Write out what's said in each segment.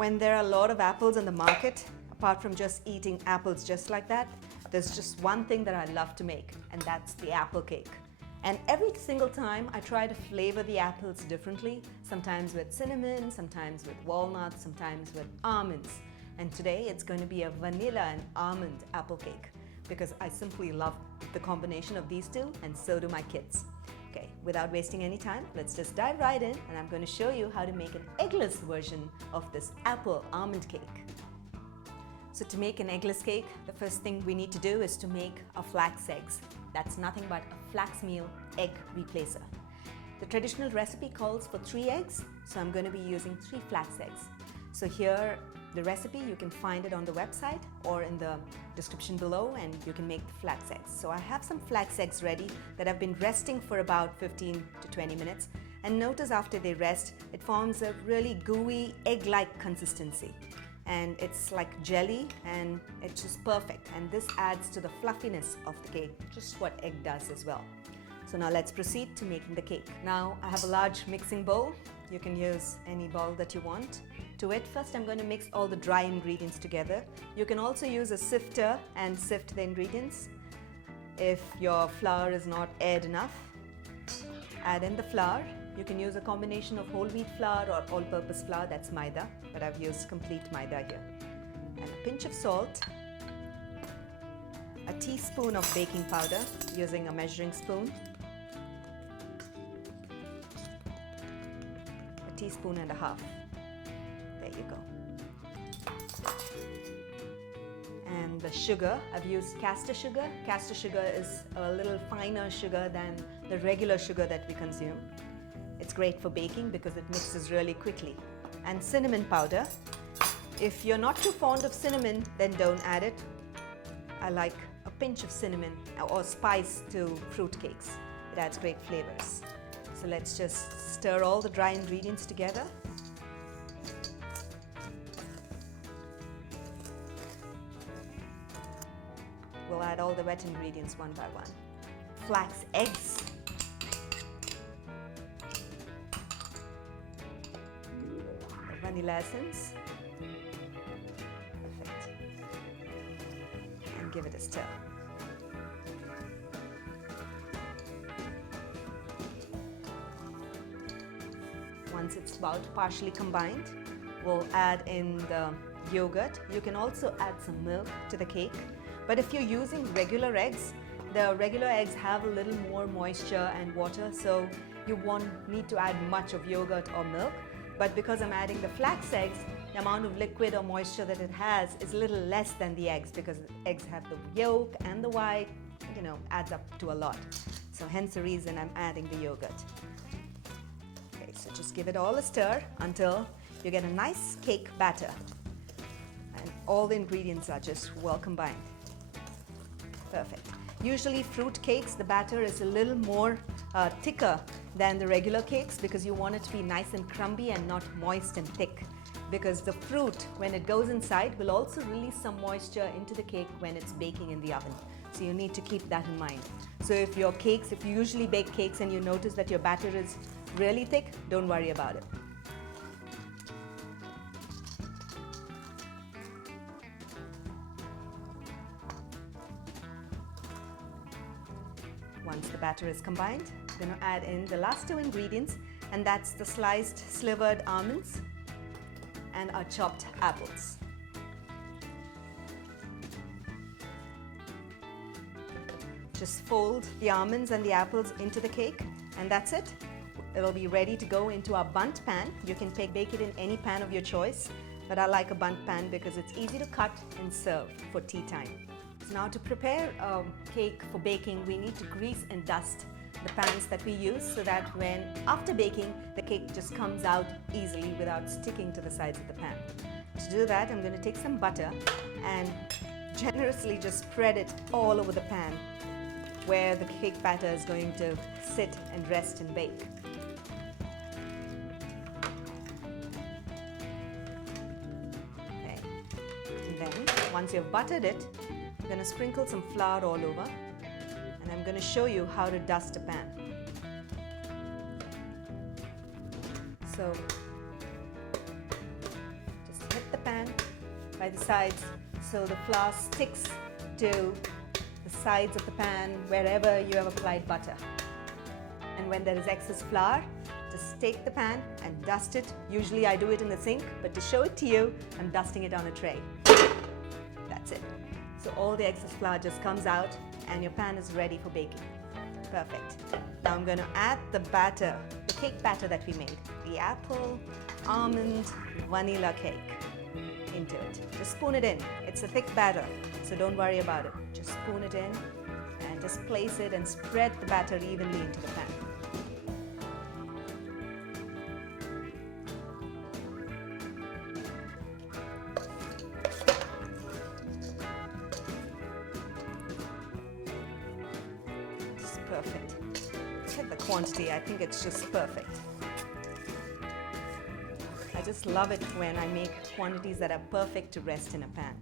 When there are a lot of apples in the market, apart from just eating apples just like that, there's just one thing that I love to make, and that's the apple cake. And every single time I try to flavor the apples differently, sometimes with cinnamon, sometimes with walnuts, sometimes with almonds. And today it's going to be a vanilla and almond apple cake because I simply love the combination of these two, and so do my kids. Okay, without wasting any time, let's just dive right in, and I'm going to show you how to make an eggless version of this apple almond cake. So to make an eggless cake, the first thing we need to do is to make a flax eggs. That's nothing but a flax meal egg replacer. The traditional recipe calls for 3 eggs, so I'm going to be using 3 flax eggs. So here, the recipe, you can find it on the website or in the description below, and you can make the flax eggs. So I have some flax eggs ready that have been resting for about 15 to 20 minutes. And notice after they rest, it forms a really gooey egg-like consistency. And it's like jelly, and it's just perfect. And this adds to the fluffiness of the cake, just what egg does as well. So now let's proceed to making the cake. Now I have a large mixing bowl. You can use any bowl that you want. To it, first I'm going to mix all the dry ingredients together. You can also use a sifter and sift the ingredients. If your flour is not aired enough, add in the flour. You can use a combination of whole wheat flour or all-purpose flour, that's maida, but I've used complete maida here. And a pinch of salt, a teaspoon of baking powder using a measuring spoon, a teaspoon and a half. There you go. And the sugar, I've used castor sugar. Castor sugar is a little finer sugar than the regular sugar that we consume. It's great for baking because it mixes really quickly. And cinnamon powder. If you're not too fond of cinnamon, then don't add it. I like a pinch of cinnamon or spice to fruit cakes. It adds great flavors. So let's just stir all the dry ingredients together. We'll add all the wet ingredients one by one. Flax eggs. Vanilla essence. Perfect. And give it a stir. Once it's about partially combined, we'll add in the yogurt. You can also add some milk to the cake. But if you're using regular eggs, the regular eggs have a little more moisture and water, so you won't need to add much of yogurt or milk. But because I'm adding the flax eggs, the amount of liquid or moisture that it has is a little less than the eggs because the eggs have the yolk and the white, adds up to a lot. So hence the reason I'm adding the yogurt. Okay, so just give it all a stir until you get a nice cake batter. And all the ingredients are just well combined. Perfect. Usually fruit cakes, the batter is a little more thicker than the regular cakes because you want it to be nice and crumbly and not moist and thick. Because the fruit, when it goes inside, will also release some moisture into the cake when it's baking in the oven. So you need to keep that in mind. So if you usually bake cakes and you notice that your batter is really thick, don't worry about it. Once the batter is combined, I'm going to add in the last 2 ingredients, and that's the sliced slivered almonds and our chopped apples. Just fold the almonds and the apples into the cake, and that's it. It'll be ready to go into our bundt pan. You can bake it in any pan of your choice, but I like a bundt pan because it's easy to cut and serve for tea time. Now to prepare a cake for baking, we need to grease and dust the pans that we use so that after baking, the cake just comes out easily without sticking to the sides of the pan. To do that, I'm going to take some butter and generously just spread it all over the pan where the cake batter is going to sit and rest and bake. Okay. And then, once you've buttered it, I'm going to sprinkle some flour all over, and I'm going to show you how to dust a pan. So just by the sides so the flour sticks to the sides of the pan wherever you have applied butter. And when there is excess flour, just take the pan and dust it. Usually I do it in the sink, but to show it to you, I'm dusting it on a tray. That's it. So all the excess flour just comes out and your pan is ready for baking. Perfect. Now I'm going to add the batter, the cake batter that we made, the apple, almond, vanilla cake into it. Just spoon it in. It's a thick batter, so don't worry about it. Just spoon it in and just place it and spread the batter evenly into the pan. Perfect. Look at the quantity, I think it's just perfect. I just love it when I make quantities that are perfect to rest in a pan.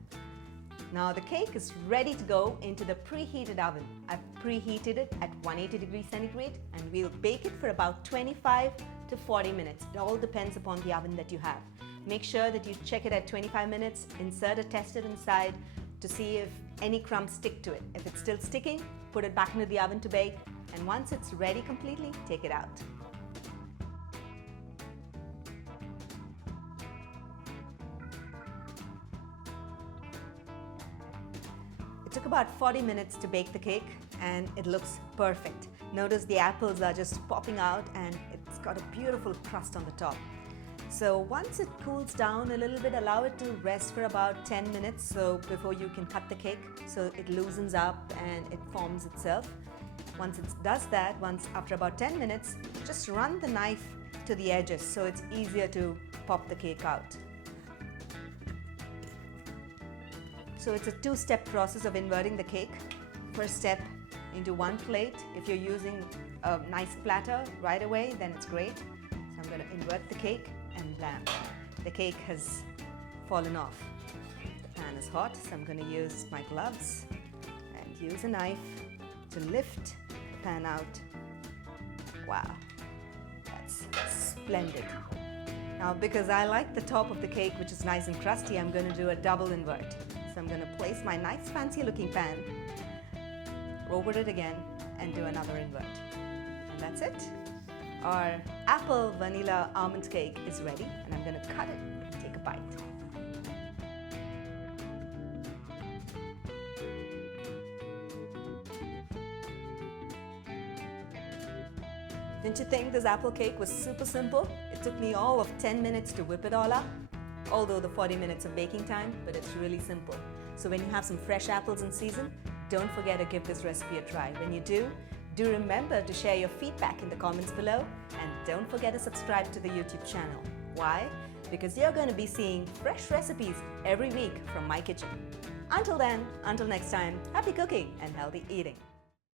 Now the cake is ready to go into the preheated oven. I've preheated it at 180 degrees centigrade and we'll bake it for about 25 to 40 minutes. It all depends upon the oven that you have. Make sure that you check it at 25 minutes, insert a tester inside to see if any crumbs stick to it. If it's still sticking, put it back into the oven to bake, and once it's ready completely, take it out. It took about 40 minutes to bake the cake and it looks perfect. Notice the apples are just popping out and it's got a beautiful crust on the top. So once it cools down a little bit, allow it to rest for about 10 minutes so before you can cut the cake, so it loosens up and it forms itself. Once it does that, after about 10 minutes, just run the knife to the edges so it's easier to pop the cake out. So it's a two-step process of inverting the cake. First step, into one plate. If you're using a nice platter right away, then it's great. So I'm going to invert the cake and blam. The cake has fallen off. The pan is hot, so I'm going to use my gloves and use a knife to lift the pan out. Wow, that's splendid. Now because I like the top of the cake, which is nice and crusty, I'm going to do a double invert. So I'm going to place my nice fancy looking pan over it again and do another invert. And that's it. Our apple vanilla almond cake is ready and I'm going to cut it and take a bite. Didn't you think this apple cake was super simple? It took me all of 10 minutes to whip it all up, although the 40 minutes of baking time, but it's really simple. So when you have some fresh apples in season, don't forget to give this recipe a try. When you do remember to share your feedback in the comments below and don't forget to subscribe to the YouTube channel. Why? Because you're going to be seeing fresh recipes every week from my kitchen. Until then, until next time, happy cooking and healthy eating.